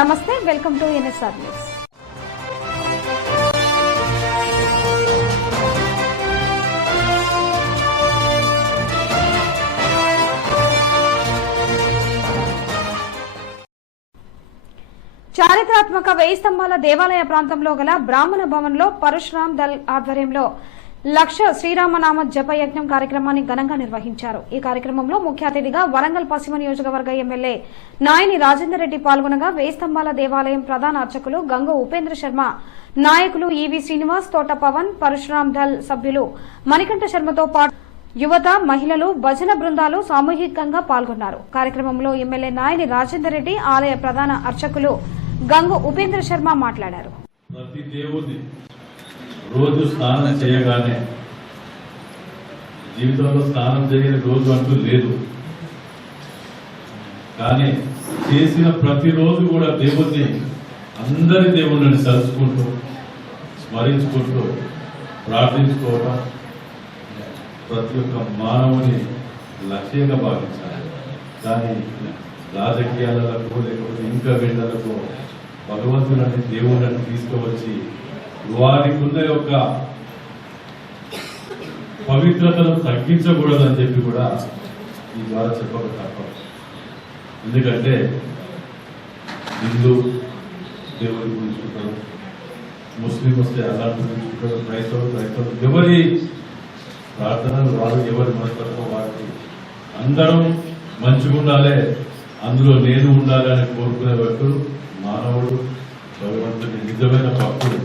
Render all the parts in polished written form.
నమస్తే, welcome to NSR news. చారిత్రాత్మక 1000 స్తంభాల దేవాలయ ప్రాంతంలో గల బ్రాహ్మణ భవన్లో పరశురామ్ దళ్ ఆధ్వర్యంలో లక్ష శ్రీరామనామ జప యజ్ఞం కార్యక్రమాన్ని ఘనంగా నిర్వహించారు. ఈ కార్యక్రమంలో ముఖ్య అతిథిగా వరంగల్ పశ్చిమ నియోజకవర్గ ఎమ్మెల్యే నాయని రాజేందర్ రెడ్డి పాల్గొనగా 1000 స్తంభాల దేవాలయం ప్రధాన అర్చకులు గంగ ఉపేంద్ర శర్మ, నాయకులు ఈవి శ్రీనివాస్, తోట పవన్, పరశురామ్ దళ్ సభ్యులు మణికంఠ శర్మతో పాటు యువత, మహిళలు, భజన బృందాలు సామూహికంగా పాల్గొన్నారు. కార్యక్రమంలో ఎమ్మెల్యే నాయని రాజేందర్ రెడ్డి, ఆలయ ప్రధాన అర్చకులు గంగ ఉపేంద్ర శర్మ మాట్లాడారు. రోజు స్నానం చేయగానే జీవితంలో స్నానం చేయని రోజు అంటూ లేదు, కానీ చేసిన ప్రతిరోజు కూడా దేవుణ్ణి, అందరి దేవుళ్ళని తలుచుకుంటూ స్మరించుకుంటూ ప్రార్థించుకోవడం ప్రతి ఒక్క మానవుని లక్ష్యంగా భావించాలి. కానీ రాజకీయాలకు లేకపోతే ఇంకా వీళ్ళకు భగవంతులని దేవుళ్ళని తీసుకువచ్చి వారికి ఉన్న యొక్క పవిత్రతను తగ్గించకూడదని చెప్పి కూడా ఈ ద్వారా చెప్పక తప్పదు. ఎందుకంటే హిందూ దేవుని గురించుకుంటారు, ముస్లిం వస్తే అల్లా గురించుకుంటారు, క్రైస్తవులు ఎవరి ప్రార్థనలు వారు, ఎవరి మనస్తత్వం వారికి. అందరం మంచిగా ఉండాలి, అందులో నేను ఉండాలి అని కోరుకునే వ్యక్తులు మానవుడు, భగవంతుని నిజమైన భక్తుడు.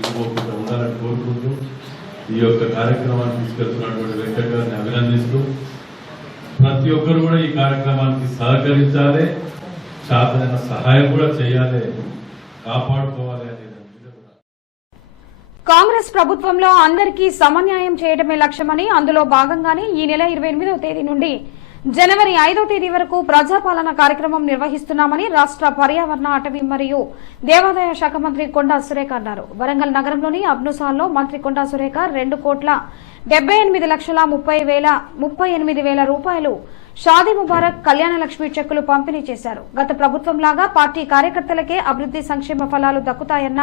ఇవ్వకుండా ఉండాలని కోరుకుంటూ ఈ యొక్క కార్యక్రమాన్ని తీసుకెళ్తున్నటువంటి వెంకట్ గారిని అభినందిస్తూ ప్రతి ఒక్కరు కూడా ఈ కార్యక్రమానికి సహకరించాలి, శాతమైన సహాయం కూడా చేయాలి, కాపాడుకోవాలి అనేది. కాంగ్రెస్ ప్రభుత్వంలో అందరికీ సమన్యాయం చేయడమే లక్ష్యమని, అందులో భాగంగానే ఈ నెల 28వ తేదీ నుండి జనవరి 5వ తేదీ వరకు ప్రజాపాలన కార్యక్రమం నిర్వహిస్తున్నామని రాష్ట్ర పర్యావరణ, అటవీ మరియు దేవాదాయ శాఖ మంత్రి కొండా సురేఖ అన్నారు. వరంగల్ నగరంలోని అబ్నుసాల్లో మంత్రి కొండా సురేఖ 2,78,30,38,000 రూపాయలు షాదీ ముబారక్, కళ్యాణ లక్ష్మి చెక్కులు పంపిణీ చేశారు. గత ప్రభుత్వంలాగా పార్టీ కార్యకర్తలకే అభివృద్ది సంక్షేమ ఫలాలు దక్కుతాయన్న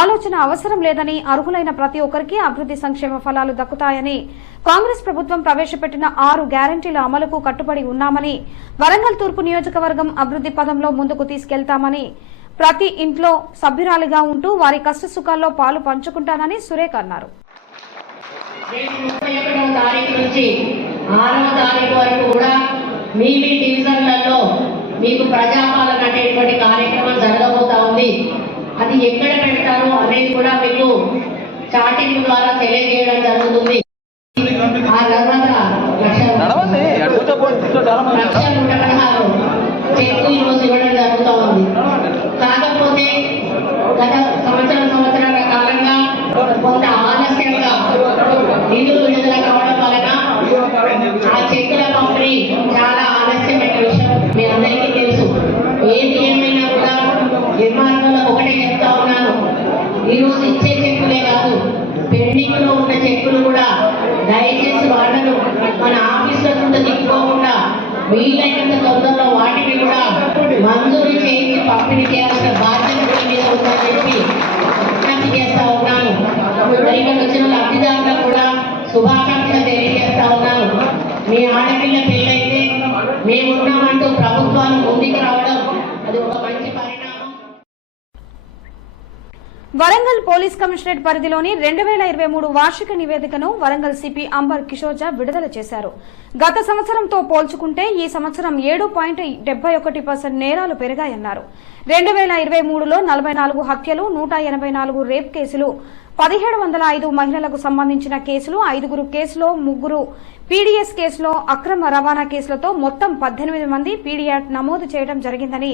ఆలోచన అవసరం లేదని, అర్హులైన ప్రతి ఒక్కరికి అభివృద్ది సంక్షేమ ఫలాలు దక్కుతాయని, కాంగ్రెస్ ప్రభుత్వం ప్రవేశపెట్టిన 6 గ్యారంటీల అమలుకు కట్టుబడి ఉన్నామని, వరంగల్ తూర్పు నియోజకవర్గం అభివృద్ది పదంలో ముందుకు తీసుకెళ్తామని, ప్రతి ఇంట్లో సభ్యురాలిగా ఉంటూ వారి కష్ట సుఖాల్లో పాలు పంచుకుంటానని సురేఖ అన్నారు. 31వ తారీఖు నుంచి 6వ తారీఖు వరకు కూడా మీ డివిజన్లలో మీకు ప్రజాపాలన అనేటువంటి కార్యక్రమం జరగబోతా ఉంది. అది ఎక్కడ పెడతారు అనేది కూడా మీకు చాటింగ్ ద్వారా తెలియజేయడం జరుగుతుంది. ఆ తర్వాత 1,16 చెక్కు ఈరోజు ఇవ్వడం జరుగుతూ ఉంది. కాకపోతే గత సంవత్సరాల కాలంగా కొంత ఆలస్యంగా నిధులు విడుదల కావడం వలన ఆ చెక్కుల పంపిణీ చాలా ఆలస్యమైన విషయం మీ అందరికీ తెలుసు. ఏది ఏమైనా కూడా నిర్మాణంలో ఒకటే చెప్తా ఉన్నాను, ఈరోజు ఇచ్చే చెక్కులే కాదు, పెండింగ్ లో ఉన్న చెక్కులు కూడా దయచేసి వాళ్ళను మన ఆఫీసుల నుండి తిప్పుకోకుండా వీలైనంత తొందరలో వాటిని కూడా మంజూరు చేయించి పంపిణీ చేయాల్సిన బాధ్యత మీద ఉందని చెప్పి విజ్ఞప్తి చేస్తా ఉన్నాను. ఇక్కడ వచ్చిన లబ్ధిదారులకు కూడా శుభాకాంక్షలు తెలియజేస్తా ఉన్నాను. మీ ఆడపిల్ల పెళ్ళైతే మేమున్నామంటూ ప్రభుత్వాలు ముందుకు రావడం అది ఒక మంచి పరిణామం. వరంగల్ పోలీస్ కమిషనరేట్ పరిధిలోని 2023 వార్షిక నివేదికను వరంగల్ సిపి అంబర్ కిషోర్ జా విడుదల చేశారు. గత సంవత్సరంతో పోల్చుకుంటే ఈ సంవత్సరం 7.71% నేరాలు పెరిగాయన్నారు. 2023లో 44 హత్యలు, 184 రేప్ కేసులు, 1705 మహిళలకు సంబంధించిన కేసులు, 5 కేసులో 3 పీడీఎస్ కేసులో అక్రమ రవాణా కేసులతో మొత్తం 18 మంది పీడీయాట్ నమోదు చేయడం జరిగిందని,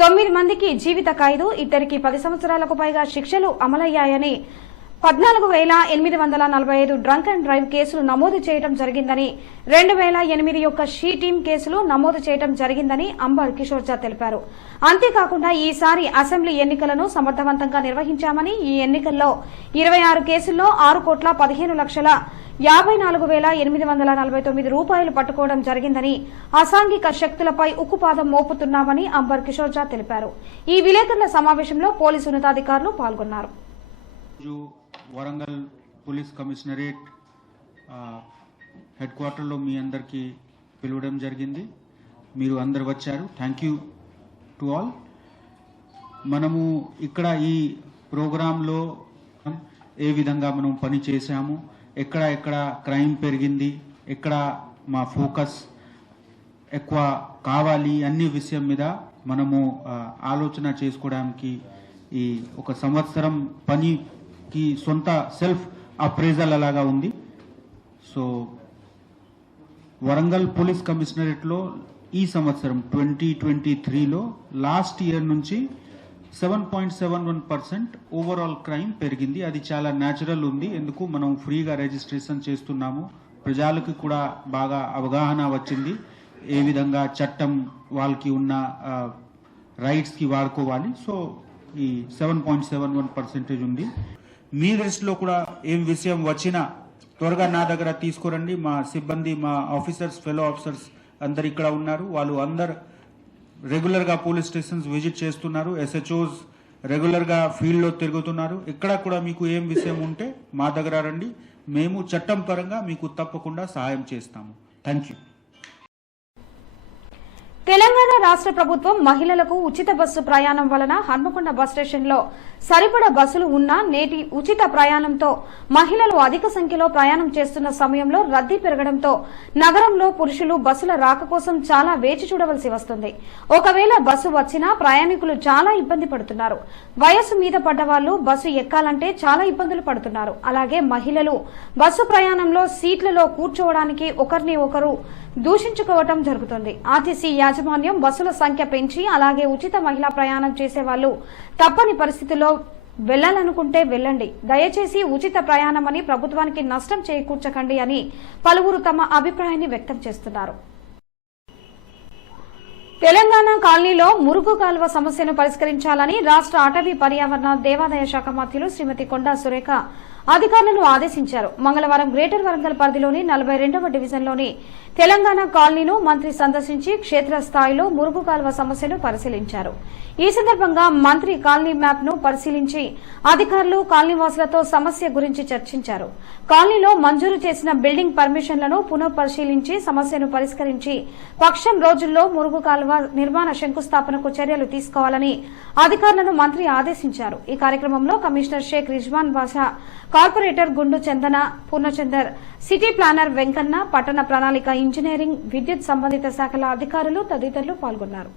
9 మందికి జీవిత ఖైదు, ఇద్దరికి 10 సంవత్సరాలకు పైగా శిక్షలు అమలయ్యాయని, 14,845 డ్రంక్ అండ్ డ్రైవ్ కేసులు నమోదు చేయడం జరిగిందని, 2008 యొక్క షీ టీమ్ కేసులు నమోదు చేయడం జరిగిందని అంబర్ కిషోర్ జా తెలిపారు. అంతేకాకుండా ఈసారి అసెంబ్లీ ఎన్నికలను సమర్థవంతంగా నిర్వహించామని, ఈ ఎన్నికల్లో 26 కేసుల్లో 6,15,00,000 54,849 రూపాయలు పట్టుకోవడం జరిగిందని, అసాంఘిక శక్తులపై ఉక్కుపాదం మోపుతున్నామని అంబర్ కిషోర్ జా తెలిపారు. ఈ విలేకరుల సమావేశంలో పోలీసు ఉన్నతాధికారులు పాల్గొన్నారు. వరంగల్ పోలీస్ కమిషనరేట్ హెడ్ క్వార్టర్లో మీ అందరికీ పిలవడం జరిగింది. మీరు అందరు వచ్చారు. Thank you to all. మనము ఇక్కడ ఈ ప్రోగ్రాంలో ఏ విధంగా మనం పని చేశాము, ఎక్కడ క్రైమ్ పెరిగింది, ఎక్కడ మా ఫోకస్ ఎక్కువ కావాలి అన్ని విషయం మీద మనము ఆలోచన చేసుకోవడానికి ఈ ఒక సంవత్సరం పనికి సొంత సెల్ఫ్ అప్రైజల్ అలాగా ఉంది. సో వరంగల్ పోలీస్ కమిషనరేట్లో ఈ సంవత్సరం 2023లో లాస్ట్ ఇయర్ నుంచి 7.71% ఓవరాల్ క్రైమ్ పెరిగింది. అది చాలా న్యాచురల్ ఉంది. ఎందుకు మనం ఫ్రీగా రిజిస్ట్రేషన్ చేస్తున్నాము. ప్రజలకు కూడా బాగా అవగాహన వచ్చింది ఏ విధంగా చట్టం వాళ్ళకి ఉన్న రైట్స్కి వాడుకోవాలి. సో ఈ 7.71% ఉంది. మీ దృష్టిలో కూడా ఏం విషయం వచ్చినా త్వరగా నా దగ్గర తీసుకురండి. మా సిబ్బంది, మా ఆఫీసర్స్, ఫెలో ఆఫీసర్స్ అందరు ఇక్కడ ఉన్నారు. వాళ్ళు అందరు రెగ్యులర్గా పోలీస్ స్టేషన్స్ విజిట్ చేస్తున్నారు. SHOs రెగ్యులర్గా ఫీల్డ్లో తిరుగుతున్నారు. ఇక్కడ కూడా మీకు ఏం విషయం ఉంటే మా దగ్గర రండి. మేము చట్టం పరంగా మీకు తప్పకుండా సహాయం చేస్తాము. Thank you. తెలంగాణ రాష్ట్ర ప్రభుత్వం మహిళలకు ఉచిత బస్సు ప్రయాణం వలన హన్మకొండ బస్ స్టేషన్లో సరిపడా బస్సులు ఉన్నా నేటి ఉచిత ప్రయాణంతో మహిళలు అధిక సంఖ్యలో ప్రయాణం చేస్తున్న సమయంలో రద్దీ పెరగడంతో నగరంలో పురుషులు బస్సుల రాక కోసం చాలా వేచి చూడవలసి వస్తుంది. ఒకవేళ బస్సు వచ్చినా ప్రయాణికులు చాలా ఇబ్బంది పడుతున్నారు. వయస్సు మీద పడ్డవాళ్లు బస్సు ఎక్కాలంటే చాలా ఇబ్బందులు పడుతున్నారు. అలాగే మహిళలు బస్సు ప్రయాణంలో సీట్లలో కూర్చోవడానికి ఒకరిని ఒకరు దూషించుకోవటం జరుగుతుంది. ఆర్టీసీ యాజమాన్యం బస్సుల సంఖ్య పెంచి అలాగే ఉచిత మహిళా ప్రయాణం చేసేవాళ్లు తప్పని పరిస్థితుల్లో వెళ్లాలనుకుంటే వెళ్లండి, దయచేసి ఉచిత ప్రయాణమని ప్రభుత్వానికి నష్టం చేకూర్చకండి అని పలువురు తమ అభిప్రాయాన్ని వ్యక్తం చేస్తున్నారు. తెలంగాణ కాలనీలో మురుగు కాలువ సమస్యను పరిష్కరించాలని రాష్ట్ర అటవీ పర్యావరణ దేవాదాయ శాఖ మంత్రులు శ్రీమతి కొండా సురేఖ అధికారులను ఆదేశించారు. మంగళవారం గ్రేటర్ వరంగల్ పరిధిలోని 42వ డివిజన్లోని తెలంగాణ కాలనీను మంత్రి సందర్శించి క్షేత్రస్థాయిలో మురుగు కాలువ సమస్యను పరిశీలించారు. ఈ సందర్భంగా మంత్రి కాలనీ మ్యాప్ ను పరిశీలించి అధికారులు కాలనీవాసులతో సమస్య గురించి చర్చించారు. కాలనీలో మంజూరు చేసిన బిల్డింగ్ పర్మిషన్లను పునఃపరిశీలించి సమస్యను పరిష్కరించి పక్షం రోజుల్లో మురుగు కాలువ నిర్మాణ శంకుస్థాపనకు చర్యలు తీసుకోవాలని అధికారులను మంత్రి ఆదేశించారు. ఈ కార్యక్రమంలో కమిషనర్ షేక్ రిజ్వాన్ బాషా, కార్పొరేటర్ గుండు చందన, పూర్ణచందర్, సిటీ ప్లానర్ వెంకన్న, పట్టణ ప్రణాళిక, ఇంజనీరింగ్, విద్యుత్ సంబంధిత శాఖల అధికారులు తదితరులు పాల్గొన్నారు.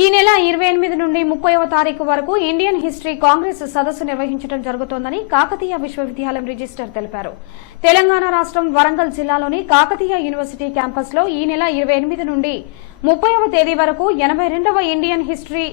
ఈ నెల 28 నుండి 30వ తారీఖు వరకు ఇండియన్ హిస్టరీ కాంగ్రెస్ సదస్సు నిర్వహించడం జరుగుతోందని కాకతీయ విశ్వవిద్యాలయం రిజిస్టర్ తెలిపారు. తెలంగాణ రాష్ట్రం వరంగల్ జిల్లాలోని కాకతీయ యూనివర్సిటీ క్యాంపస్ లో ఈ నెల 28 నుండి 30వ తేదీ వరకు 82వ ఇండియన్ హిస్టరీ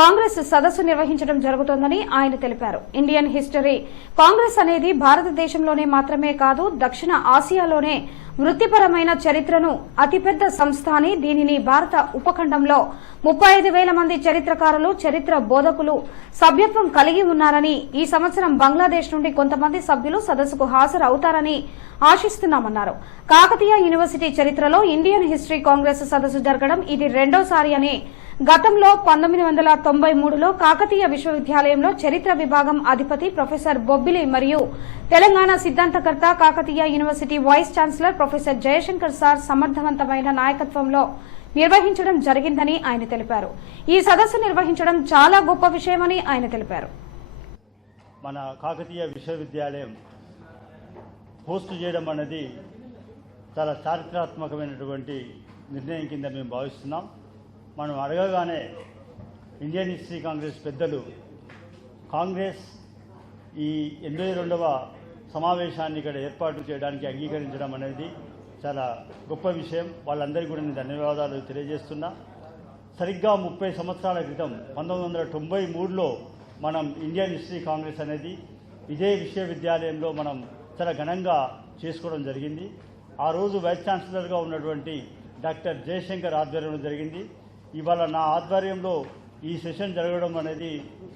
కాంగ్రెస్ సదస్సు నిర్వహించడం జరుగుతోందని ఆయన తెలిపారు. ఇండియన్ హిస్టరీ కాంగ్రెస్ అనేది భారతదేశంలోనే మాత్రమే కాదు, దక్షిణ ఆసియాలోనే వృత్తిపరమైన చరిత్రను అతిపెద్ద సంస్థ అని, దీనిని భారత ఉపఖండంలో 35,000 మంది చరిత్రకారులు, చరిత్ర బోధకులు సభ్యత్వం కలిగి ఉన్నారని, ఈ సంవత్సరం బంగ్లాదేశ్ నుండి కొంతమంది సభ్యులు సదస్సుకు హాజరవుతారని ఆశిస్తున్నామన్నారు. కాకతీయ యూనివర్సిటీ చరిత్రలో ఇండియన్ హిస్టరీ కాంగ్రెస్ సదస్సు జరగడం ఇది రెండోసారి అని, గతంలో 1993లో కాకతీయ విశ్వవిద్యాలయంలో చరిత్ర విభాగం అధిపతి ప్రొఫెసర్ బొబ్బిలి మరియు తెలంగాణ సిద్ధాంతకర్త Kakatiya university vice chancellor professor Jayashankar sir సమర్థవంతమైన నాయకత్వంలో నిర్వహించడం జరిగిందని ఆయన తెలిపారు. ఈ సదస్సు నిర్వహించడం చాలా గొప్ప విషయమని ఆయన తెలిపారు. మన కాకతీయ విశ్వవిద్యాలయం హోస్ట్ చేయడం అనేది చాలా చారిత్రాత్మకమైనటువంటి నిర్ణయం కింద మేము భావిస్తున్నాం. మనం అడగగానే ఇండియన్ హిస్టరీ కాంగ్రెస్ పెద్దలు కాంగ్రెస్ ఈ 82వ సమావేశాన్ని ఇక్కడ ఏర్పాటు చేయడానికి అంగీకరించడం అనేది చాలా గొప్ప విషయం. వాళ్ళందరికీ కూడా నేను ధన్యవాదాలు తెలియజేస్తున్నా. సరిగ్గా 30 సంవత్సరాల క్రితం 1993లో మనం ఇండియన్ హిస్టరీ కాంగ్రెస్ అనేది ఇదే విశ్వవిద్యాలయంలో మనం చాలా ఘనంగా చేసుకోవడం జరిగింది. ఆ రోజు వైస్ ఛాన్సలర్గా ఉన్నటువంటి డాక్టర్ జయశంకర్ ఆధ్వర్యంలో జరిగింది. ఇవాళ నా ఆధ్వర్యంలో ఈ సెషన్ జరగడం అనేది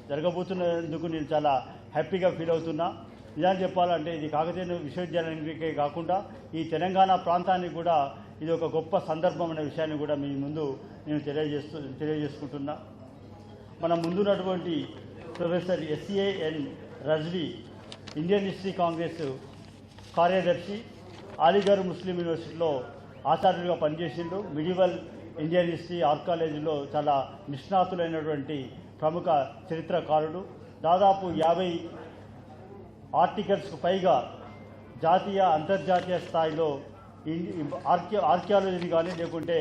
జరగబోతున్నందుకు నేను చాలా హ్యాపీగా ఫీల్ అవుతున్నా. నిజాన్ని చెప్పాలంటే ఇది కాకతీయ విశ్వవిద్యాలయానికే కాకుండా ఈ తెలంగాణ ప్రాంతానికి కూడా ఇది ఒక గొప్ప సందర్భం అనే విషయాన్ని కూడా మీ ముందు నేను తెలియజేసుకుంటున్నా. మన ముందున్నటువంటి professor SCAN Rizvi Indian History Congress కార్యదర్శి, అలీగఢ్ ముస్లిం యూనివర్సిటీలో ఆచార్యులుగా పనిచేసిండు. మిడివల్ ఇండియన్ హిస్టరీ ఆర్కాలజీలో చాలా నిష్ణాతులైనటువంటి ప్రముఖ చరిత్రకారుడు. దాదాపు 50 ఆర్టికల్స్కు పైగా జాతీయ అంతర్జాతీయ స్థాయిలో ఆర్కియాలజీని కానీ లేకుంటే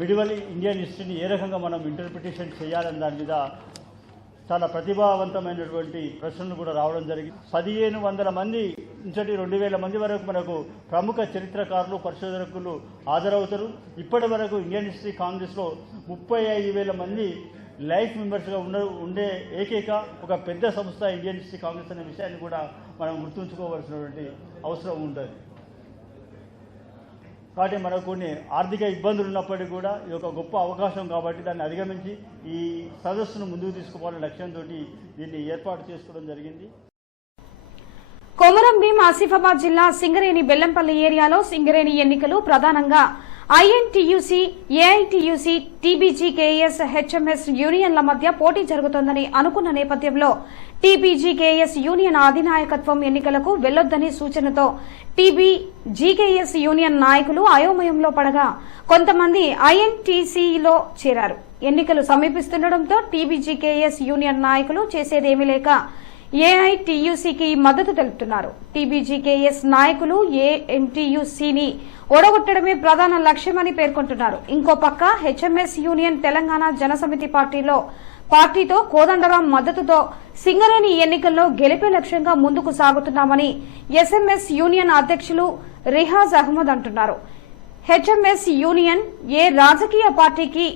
మిడివల్ ఇండియన్ హిస్టరీని ఏ రకంగా మనం ఇంటర్ప్రిటేషన్ చేయాలని దాని మీద చాలా ప్రతిభావంతమైనటువంటి ప్రశ్నలు కూడా రావడం జరిగింది. 1500 మంది నుంచి 2000 మంది వరకు మనకు ప్రముఖ చరిత్రకారులు, పరిశోధకులు హాజరవుతారు. ఇప్పటి వరకు ఇండియన్ హిస్టరీ కాంగ్రెస్లో 35,000 మంది లైఫ్ మెంబర్స్గా ఉండే ఏకైక ఒక పెద్ద సంస్థ ఇండియన్ హిస్టరీ కాంగ్రెస్ అనే విషయాన్ని కూడా మనం గుర్తుంచుకోవాల్సినటువంటి అవసరం ఉంటుంది. కాబట్టి మనకు కొన్ని ఆర్థిక ఇబ్బందులు ఉన్నప్పటికీ కూడా ఇది ఒక గొప్ప అవకాశం కాబట్టి దాన్ని అధిగమించి ఈ సదస్సును ముందుకు తీసుకుపోవాలనే లక్ష్యంతో దీన్ని ఏర్పాటు చేసుకోవడం జరిగింది. కొమరం భీం ఆసిఫాబాద్ జిల్లా సింగరేణి బెల్లంపల్లి ఏరియాలో సింగరేణి ఎన్నికలు ప్రధానంగా INTUC, AITUC, TBGKS, HMS యూనియన్ల మధ్య పోటీ జరుగుతోందని అనుకున్న నేపథ్యంలో TBGKS యూనియన్ అధినాయకత్వం ఎన్నికలకు వెళ్లొద్దని సూచనతో TBGKS యూనియన్ నాయకులు అయోమయంలో పడగా కొంతమంది INTCలో చేరారు. ఎన్నికలు సమీపిస్తుండటంతో TBGKS యూనియన్ నాయకులు చేసేదేమీ లేక AITUCకి మద్దతు తెలుపుతున్నారు. TBGKS నాయకులు ANTUCని ఓడగొట్టడమే ప్రధాన లక్ష్యమని పేర్కొంటున్నారు. ఇంకో పక్క HMS యూనియన్ తెలంగాణ జనసమితి పార్టీతో కోదండరాం మద్దతుతో సింగరేణి ఎన్నికల్లో గెలిపే లక్ష్యంగా ముందుకు సాగుతున్నామని SMS యూనియన్ అధ్యక్షులు రిహాజ్ అహ్మద్ అంటున్నారు. HMS యూనియన్ ఏ రాజకీయ పార్టీకి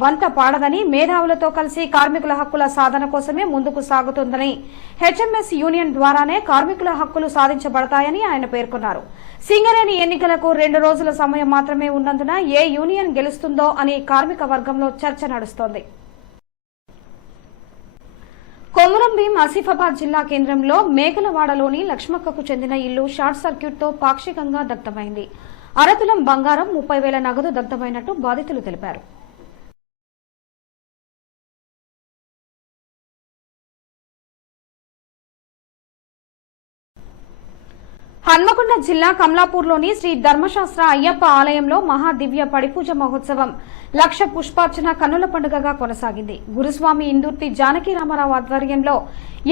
వంత పాడదని, మేధావులతో కలిసి కార్మికుల హక్కుల సాధన కోసమే ముందుకు సాగుతుందని, HMS యూనియన్ ద్వారానే కార్మికుల హక్కులు సాధించబడతాయని ఆయన పేర్కొన్నారు. సింగరేణి ఎన్నికలకు 2 రోజుల సమయం మాత్రమే ఉన్నందున ఏ యూనియన్ గెలుస్తుందో అని కార్మిక వర్గంలో చర్చ నడుస్తోంది. కొమరం భీం ఆసిఫాబాద్ జిల్లా కేంద్రంలో మేకలవాడలోని లక్ష్మక్కకు చెందిన ఇల్లు షార్ట్ సర్క్యూట్తో పాక్షికంగా దగ్ధమైంది. అరతులం బంగారం, 30,000 నగదు దగ్ధమైనట్టు బాధితులు తెలిపారు. హన్మకొండ జిల్లా కమలాపూర్లోని శ్రీ ధర్మశాస్త్ర అయ్యప్ప ఆలయంలో మహాదివ్య పడిపూజ మహోత్సవం 1,00,000 పుష్పార్చన కన్నుల పండుగగా కొనసాగింది. గురుస్వామి ఇందుర్తి జానకీరామారావు ఆధ్వర్యంలో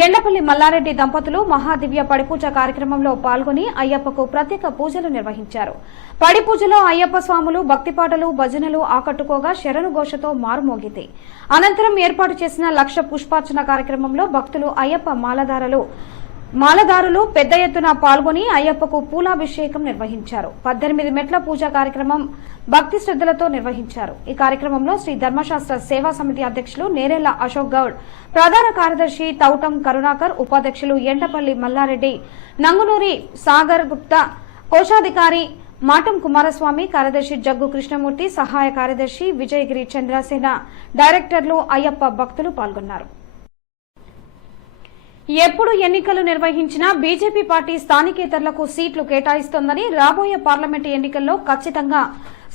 ఎండపల్లి మల్లారెడ్డి దంపతులు మహాదివ్య పడిపూజ కార్యక్రమంలో పాల్గొని అయ్యప్పకు ప్రత్యేక పూజలు నిర్వహించారు. పడిపూజలో అయ్యప్ప స్వాములు భక్తిపాటలు, భజనలు ఆకట్టుకోగా శరణు ఘోషతో మారుమోగింది. అనంతరం ఏర్పాటు చేసిన 1,00,000 పుష్పార్చన కార్యక్రమంలో భక్తులు, అయ్యప్ప మాలదారులు పెద్ద ఎత్తున పాల్గొని అయ్యప్పకు పూలాభిషేకం నిర్వహించారు. 18 మెట్ల పూజా కార్యక్రమం భక్తి శ్రద్దలతో నిర్వహించారు. ఈ కార్యక్రమంలో శ్రీ ధర్మశాస్త్ర సేవా సమితి అధ్యక్షులు నేరెళ్ల అశోక్ గౌడ్, ప్రధాన కార్యదర్శి తౌటం కరుణాకర్, ఉపాధ్యక్షులు ఎండపల్లి మల్లారెడ్డి, నంగునూరి సాగర్ గుప్తా, కోశాధికారి మాటం కుమారస్వామి, కార్యదర్శి జగ్గు కృష్ణమూర్తి, సహాయ కార్యదర్శి విజయగిరి చంద్రసేన, డైరెక్టర్లు, అయ్యప్ప భక్తులు పాల్గొన్నారు. ఎప్పుడు ఎన్నికలు నిర్వహించినా బీజేపీ పార్టీ స్థానికేతరులకు సీట్లు కేటాయిస్తోందని, రాబోయే పార్లమెంటు ఎన్నికల్లో ఖచ్చితంగా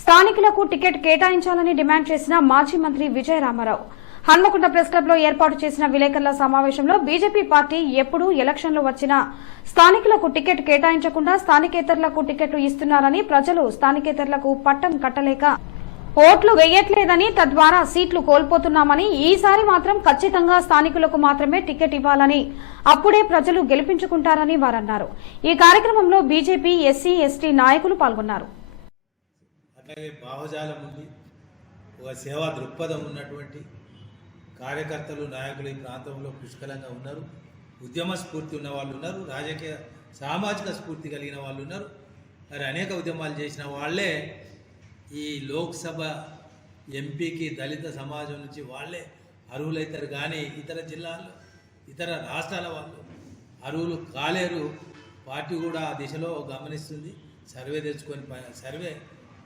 స్థానికులకు టికెట్ కేటాయించాలని డిమాండ్ చేసిన మాజీ మంత్రి విజయరామారావు హన్మకొండ ప్రెస్ క్లబ్ లో ఏర్పాటు చేసిన విలేకరుల సమావేశంలో బీజేపీ పార్టీ ఎప్పుడు ఎలక్షన్లు వచ్చినా స్థానికులకు టికెట్ కేటాయించకుండా స్థానికేతరులకు టికెట్లు ఇస్తున్నారని, ప్రజలు స్థానికేతరులకు పట్టం కట్టలేక ఓట్లు వేయట్లేదని, తద్వారా సీట్లు కోల్పోతున్నామని, ఈసారి మాత్రం ఖచ్చితంగా స్థానికులకు మాత్రమే టికెట్ ఇవ్వాలని, అప్పుడే ప్రజలు గెలిపించుకుంటారని వారన్నారు. ఈ కార్యక్రమంలో బీజేపీ ఎస్సీ, ఎస్టీ నాయకులు పాల్గొన్నారు. అట్లాగే భావజాలం ఉంది, ఒక సేవా దృక్పథం ఉన్నటువంటి కార్యకర్తలు, నాయకులు ఈ ప్రాంతంలో పుష్కలంగా ఉన్నారు. ఉద్యమ స్ఫూర్తి ఉన్న వాళ్ళు ఉన్నారు, రాజకీయ సామాజిక స్ఫూర్తి కలిగిన వాళ్ళు ఉన్నారు. మరి అనేక ఉద్యమాలు చేసిన వాళ్ళే ఈ లోక్సభ ఎంపీకి దళిత సమాజం నుంచి వాళ్ళే అర్హులైతారు. కానీ ఇతర జిల్లాల్లో, ఇతర రాష్ట్రాల వాళ్ళు అర్హులు కాలేరు. పార్టీ కూడా ఆ దిశలో గమనిస్తుంది, సర్వే తెచ్చుకొని సర్వే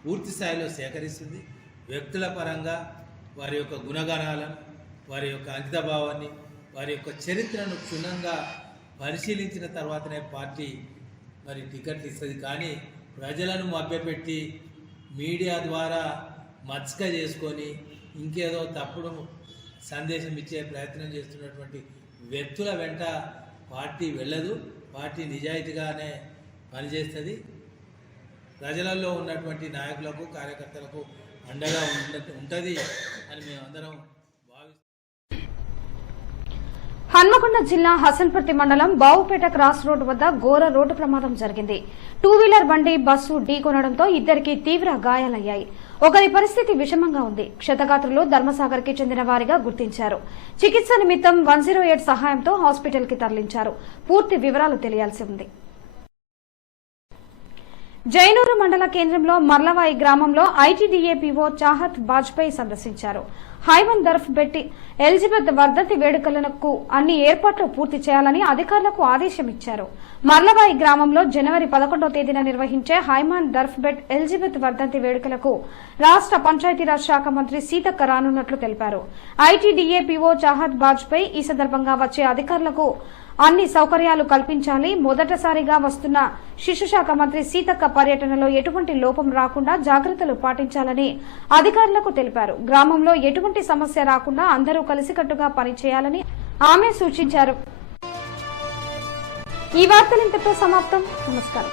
పూర్తి స్థాయిలో సేకరిస్తుంది. వ్యక్తుల పరంగా వారి యొక్క గుణగణాలను, వారి యొక్క అంకితభావాన్ని, వారి యొక్క చరిత్రను క్షుణ్ణంగా పరిశీలించిన తర్వాతనే పార్టీ మరి టికెట్లు ఇస్తుంది. కానీ ప్రజలను మభ్యపెట్టి మీడియా ద్వారా మచ్చక చేసుకొని ఇంకేదో తప్పుడు సందేశం ఇచ్చే ప్రయత్నం చేస్తున్నటువంటి వ్యక్తుల వెంట పార్టీ వెళ్ళదు. పార్టీ నిజాయితీగానే పనిచేస్తుంది. ప్రజలలో ఉన్నటువంటి నాయకులకు కార్యకర్తలకు అండగా ఉంటుంది అని మేమందరం భావిస్తాం. హన్మకొండ జిల్లా హసన్పర్తి మండలం బావుపేట క్రాస్ రోడ్డు వద్ద ఘోర రోడ్డు ప్రమాదం జరిగింది. 2-వీలర్ బండి బస్సు ఢీకొనడంతో ఇద్దరికి తీవ్ర గాయాలయ్యాయి. ఒకరి పరిస్థితి విషమంగా ఉంది. క్షతగాత్రులు ధర్మసాగర్ కి చెందిన వారిగా గుర్తించారు. చికిత్స నిమిత్తం 108 సహాయంతో హాస్పిటల్ కి తరలించారు. పూర్తి వివరాలు తెలియాల్సి ఉంది. జైనూరు మండల కేంద్రంలో మర్లవాయి గ్రామంలో ఐటీడీఏపీఓ చాహత్ బాజ్పేయి సందర్శించారు. హైమన్ దర్ఫ్ బెట్టి ఎలిజబెత్ వర్ధంతి వేడుకలకు అన్ని ఏర్పాట్లు పూర్తి చేయాలని అధికారులకు ఆదేశం ఇచ్చారు. మర్లవాయి గ్రామంలో జనవరి 11వ తేదీన నిర్వహించే హైమాన్ దర్ఫ్ బెట్ ఎలిజబెత్ వర్ధంతి వేడుకలకు రాష్ట్ర పంచాయతీరాజ్ శాఖ మంత్రి సీతక్క రానున్నట్లు తెలిపారు. ఐటీడీఏపీఓ చాహత్ బాజ్పేయి ఈ సందర్భంగా వచ్చే అధికారులకు అన్ని సౌకర్యాలు కల్పించాలి. మొదటిసారిగా వస్తున్న శిశు శాఖ మంత్రి సీతక్క పర్యటనలో ఎటువంటి లోపం రాకుండా జాగ్రత్తలు పాటించాలని అధికారులకు తెలిపారు. గ్రామంలో ఎటువంటి సమస్య రాకుండా అందరూ కలిసికట్టుగా పనిచేయాలని ఆమె సూచించారు. ఈ వార్తలు ఇంతటితో సమాప్తం. నమస్కారం.